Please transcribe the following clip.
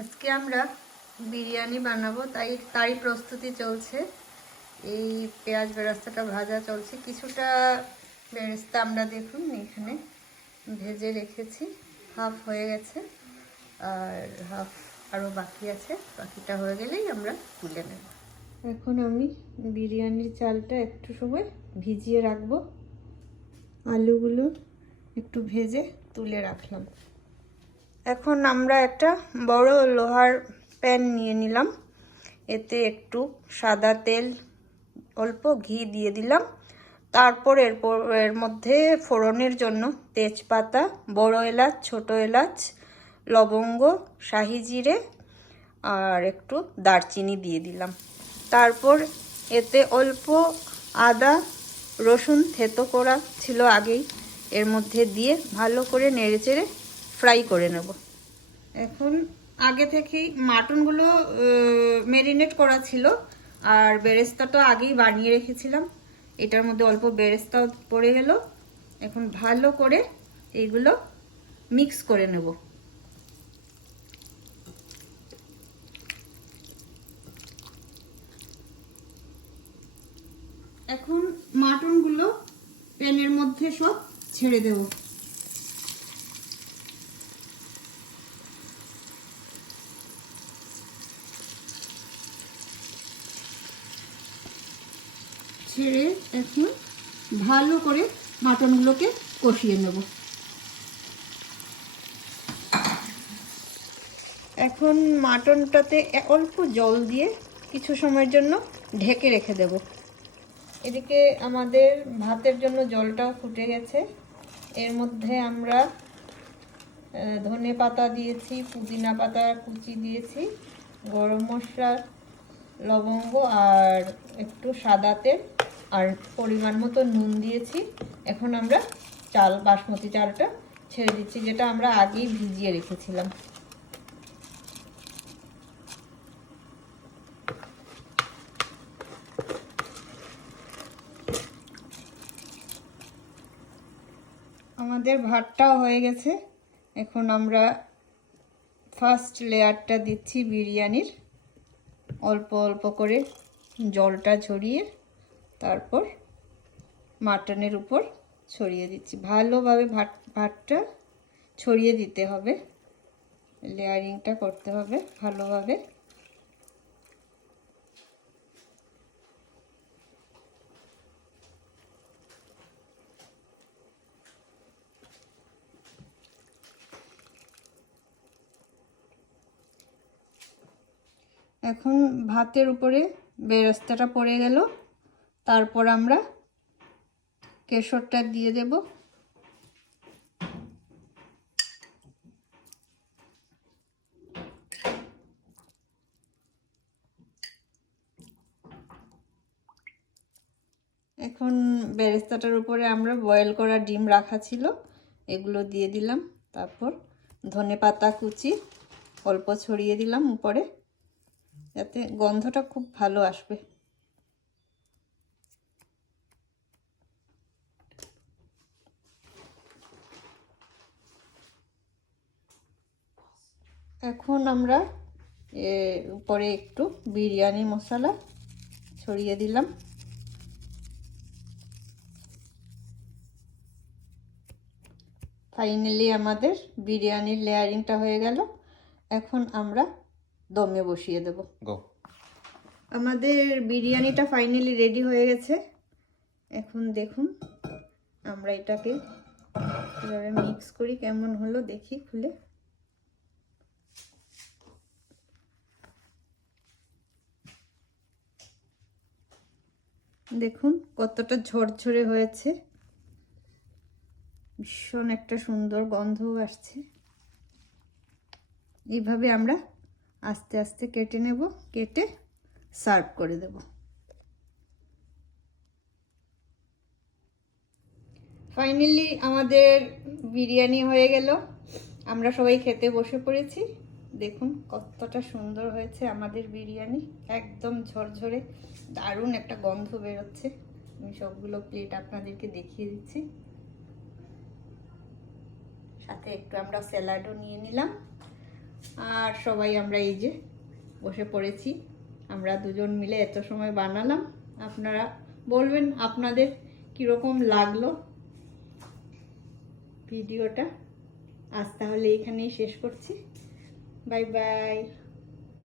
আজকে আমরা বিরিয়ানি বানাবো, তারই প্রস্তুতি চলছে। এই পেঁয়াজ বেরেস্তাটা ভাজা চলছে। কিছুটা বেরেস্তা আমরা দেখুন এখানে ভেজে রেখেছি, হাফ হয়ে গেছে আর হাফ আরও বাকি আছে। বাকিটা হয়ে গেলেই আমরা তুলে নেব। এখন আমি বিরিয়ানির চালটা একটু সময় ভিজিয়ে রাখবো। আলুগুলো একটু ভেজে তুলে রাখলাম। এখন আমরা একটা বড় লোহার প্যান নিয়ে নিলাম। এতে একটু সাদা তেল, অল্প ঘি দিয়ে দিলাম। তারপর এর মধ্যে ফোড়নের জন্য তেজপাতা, বড় এলাচ, ছোট এলাচ, লবঙ্গ, শাহি জিরে আর একটু দারচিনি দিয়ে দিলাম। তারপর এতে অল্প আদা রসুন থেতো করা ছিল আগেই, এর মধ্যে দিয়ে ভালো করে নেড়েচেড়ে ফ্রাই করে নেব। এখন আগে থেকেই মাটনগুলো ম্যারিনেট করা ছিল আর বেরেস্তাটা আগেই বানিয়ে রেখেছিলাম। এটার মধ্যে অল্প বেরেস্তাও পড়ে গেল। এখন ভালো করে এইগুলো মিক্স করে নেব। এখন মাটনগুলো প্যানের মধ্যে সব ছেড়ে দেব। ছেড়ে এখন ভালো করে মাটনগুলোকে কষিয়ে নেব। এখন মাটনটাতে অল্প জল দিয়ে কিছু সময়ের জন্য ঢেকে রেখে দেব। এদিকে আমাদের ভাতের জন্য জলটাও ফুটে গেছে। এর মধ্যে আমরা ধনে পাতা দিয়েছি, পুদিনা পাতা কুচি দিয়েছি, গরম মশলা, লবঙ্গ আর একটু সাদা তেল আর পরিমাণ মতো নুন দিয়েছি। এখন আমরা বাসমতি চালটা ছেড়ে দিচ্ছি, যেটা আমরা আগেই ভিজিয়ে রেখেছিলাম। আমাদের ভাতটাও হয়ে গেছে। এখন আমরা ফার্স্ট লেয়ারটা দিচ্ছি বিরিয়ানির, অল্প অল্প করে জলটা ঝরিয়ে তারপর মাটনের উপর ছড়িয়ে দিচ্ছি। ভালোভাবে ভাতটা ছড়িয়ে দিতে হবে, লেয়ারিংটা করতে হবে ভালোভাবে। এখন ভাতের উপরে বেরেস্তাটা পড়ে গেল। তারপর আমরা কেশরটা দিয়ে দেব। এখন বেরেস্তাটার উপরে আমরা বয়েল করা ডিম রাখা ছিল, এগুলো দিয়ে দিলাম। তারপর ধনে পাতা কুচি অল্প ছড়িয়ে দিলাম উপরে, যাতে গন্ধটা খুব ভালো আসবে। এখন আমরা উপরে একটু বিরিয়ানি মশলা ছড়িয়ে দিলাম। ফাইনালি আমাদের বিরিয়ানির লেয়ারিংটা হয়ে গেল। এখন আমরা দমে বসিয়ে দেব। আমাদের বিরিয়ানিটা ফাইনালি রেডি হয়ে গেছে। এখন দেখুন আমরা এটাকে এভাবে মিক্স করি, কেমন হলো দেখি খুলে। দেখুন কতটা ঝরঝরে হয়েছে, ভীষণ একটা সুন্দর গন্ধও আসছে। এইভাবে আমরা আস্তে আস্তে কেটে নেব, কেটে সার্ভ করে দেব। ফাইনালি আমাদের বিরিয়ানি হয়ে গেল। আমরা সবাই খেতে বসে পড়েছি। দেখুন কতটা সুন্দর হয়েছে আমাদের বিরিয়ানি, একদম ঝরঝরে, দারুণ একটা গন্ধ বেরোচ্ছে। আমি সবগুলো প্লেট আপনাদেরকে দেখিয়ে দিচ্ছি। সাথে একটু আমরা স্যালাডও নিয়ে নিলাম। আর সবাই আমরা এই যে বসে পড়েছি, আমরা দুজন মিলে এত সময় বানালাম। আপনারা বলবেন আপনাদের কীরকম লাগলো ভিডিওটা। আজ তাহলে এখানেই শেষ করছি। Bye bye.